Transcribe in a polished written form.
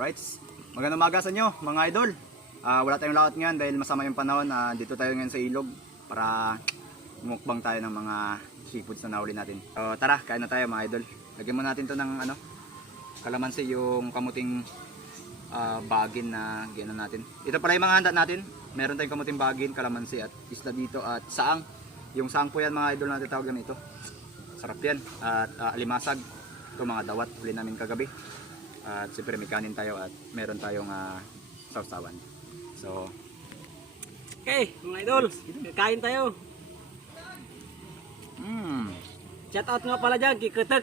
Right. Magandang umaga sa inyo mga idol. Wala tayong laot ngayon dahil masama yung panahon. Dito tayo ngayon sa ilog para mukbang tayo ng mga seafoods na nahuli natin. Tara, kain na tayo mga idol. Lagyan mo natin to ng kalamansi, yung kamuting bagin na gano'n natin. Ito pala yung mga handa natin. Meron tayong kamuting bagin, kalamansi at isda dito at saang. Yung saang po yan mga idol natin tawag ganito. Sarap yan. At alimasag. Ito mga dawat. Huli namin kagabi. At siyempre may kanin tayo at meron tayong sausawan. So, okay mga idol, kain tayo. mm. Shout out nga pala dyan, kay Kutek.